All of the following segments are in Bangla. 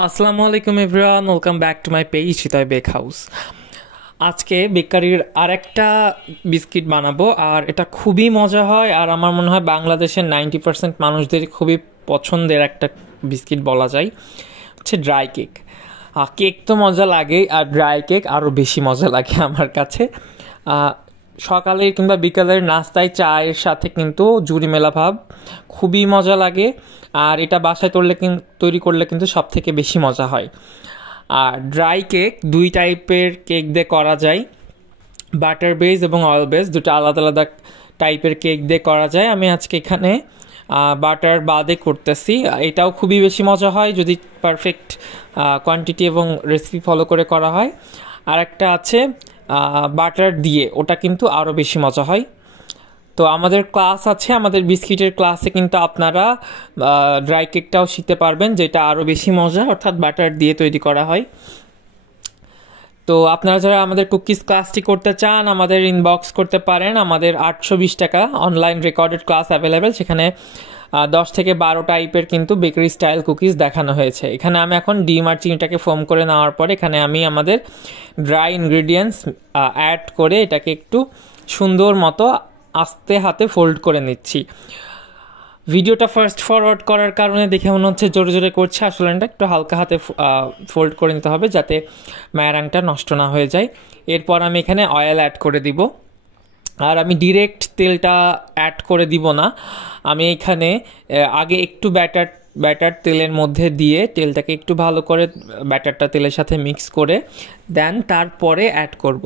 আসসালামু আলাইকুম everyone, welcome back to my page চিতয় বেক হাউস। আজকে বেকারির আরেকটা বিস্কিট বানাবো, আর এটা খুবই মজা হয়, আর আমার মনে হয় বাংলাদেশের 90% মানুষদের খুবই পছন্দের একটা বিস্কিট বলা যায়, হচ্ছে ড্রাই কেক। কেক তো মজা লাগে, আর ড্রাই কেক আরও বেশি মজা লাগে আমার কাছে। সকালে কিংবা বিকালের নাস্তায় চায়ের সাথে কিন্তু জুড়ি মেলা ভাব, খুবই মজা লাগে। আর এটা বাসায় তৈরি করলে কিন্তু সব থেকে বেশি মজা হয়। আর ড্রাই কেক দুই টাইপের কেক দিয়ে করা যায়, বাটার বেস এবং অয়েল বেস, দুটো আলাদা আলাদা টাইপের কেক দিয়ে করা যায়। আমি আজকে এখানে বাটার বাদে করতেছি। এটাও খুবই বেশি মজা হয় যদি পারফেক্ট কোয়ান্টিটি এবং রেসিপি ফলো করে করা হয়। আর একটা আছে বাটার দিয়ে, ওটা কিন্তু আরও বেশি মজা হয়। তো আমাদের ক্লাস আছে, আমাদের বিস্কিটের ক্লাসে কিন্তু আপনারা ড্রাই কেকটাও শিখতে পারবেন, যেটা আরও বেশি মজা, অর্থাৎ বাটার দিয়ে তৈরি করা হয়। তো আপনারা যারা আমাদের কুকিজ ক্লাসটি করতে চান, আমাদের ইনবক্স করতে পারেন। আমাদের 820 টাকা অনলাইন রেকর্ডেড ক্লাস অ্যাভেলেবেল, সেখানে 10 থেকে 12 টাইপের কিন্তু বেকারি স্টাইল কুকিজ দেখানো হয়েছে। এখানে আমি এখন ডিম আর চিনিটাকে ফোম করে নেওয়ার পরে এখানে আমি আমাদের ড্রাই ইনগ্রিডিয়েন্টস অ্যাড করে এটাকে একটু সুন্দর মতো আস্তে হাতে ফোল্ড করে নিচ্ছি। ভিডিওটা ফার্স্ট ফরওয়ার্ড করার কারণে দেখে মনে হচ্ছে জোরে জোরে করছে, আসলে এটা একটু হালকা হাতে ফোল্ড করে নিতে হবে যাতে ম্যারাংটা নষ্ট না হয়ে যায়। এরপর আমি এখানে অয়েল অ্যাড করে দিব, আর আমি ডিরেক্ট তেলটা অ্যাড করে দিব না। আমি এখানে আগে একটু ব্যাটার তেলের মধ্যে দিয়ে তেলটাকে একটু ভালো করে ব্যাটারটা তেলের সাথে মিক্স করে দেন তারপরে অ্যাড করব।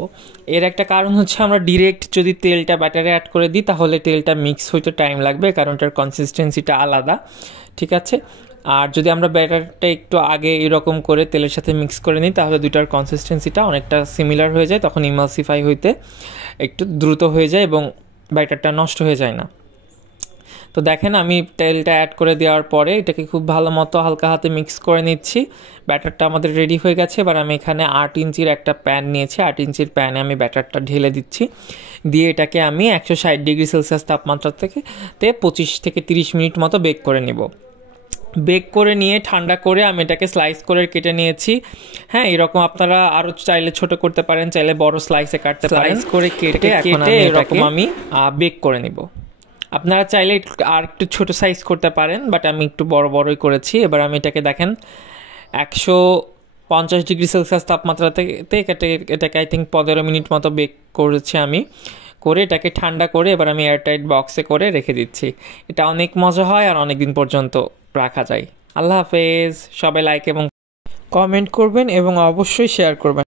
এর একটা কারণ হচ্ছে, আমরা ডিরেক্ট যদি তেলটা ব্যাটারে অ্যাড করে দিই তাহলে তেলটা মিক্স হইতে টাইম লাগবে, কারণ এটার কনসিস্টেন্সিটা আলাদা, ঠিক আছে। আর যদি আমরা ব্যাটারটা একটু আগে এরকম করে তেলের সাথে মিক্স করে নিই তাহলে দুইটার কনসিস্টেন্সিটা অনেকটা সিমিলার হয়ে যায়, তখন ইমালসিফাই হইতে একটু দ্রুত হয়ে যায় এবং ব্যাটারটা নষ্ট হয়ে যায় না। তো দেখেন আমি তেলটা অ্যাড করে দেওয়ার পরে এটাকে খুব ভালো মতো হালকা হাতে মিক্স করে নিচ্ছি। ব্যাটারটা আমাদের রেডি হয়ে গেছে। এবার আমি এখানে 8 ইঞ্চির একটা প্যান নিয়েছি, 8 ইঞ্চির প্যানে আমি ব্যাটারটা ঢেলে দিচ্ছি, দিয়ে এটাকে আমি 160 ডিগ্রি সেলসিয়াস তাপমাত্রা থেকে 25 থেকে 30 মিনিট মতো বেক করে নিব। বেক করে নিয়ে ঠান্ডা করে আমি এটাকে স্লাইস করে কেটে নিয়েছি। হ্যাঁ, এরকম আপনারা আরও চাইলে ছোট করতে পারেন, চাইলে বড় স্লাইসে কাটতে পারেন। স্লাইস করে কেটে এরকম আমি বেক করে নিব। আপনারা চাইলে আর একটু ছোটো সাইজ করতে পারেন, বাট আমি একটু বড় বড়ই করেছি। এবার আমি এটাকে দেখেন 150 ডিগ্রি সেলসিয়াস তাপমাত্রাতে এটাকে আই থিঙ্ক 15 মিনিট মতো বেক করেছি আমি, করে এটাকে ঠান্ডা করে এবার আমি এয়ারটাইট বক্সে করে রেখে দিচ্ছি। এটা অনেক মজা হয় আর অনেক দিন পর্যন্ত রাখা যায়। আল্লাহ হাফেজ। সবাই লাইক এবং কমেন্ট করবেন এবং অবশ্যই শেয়ার করবেন।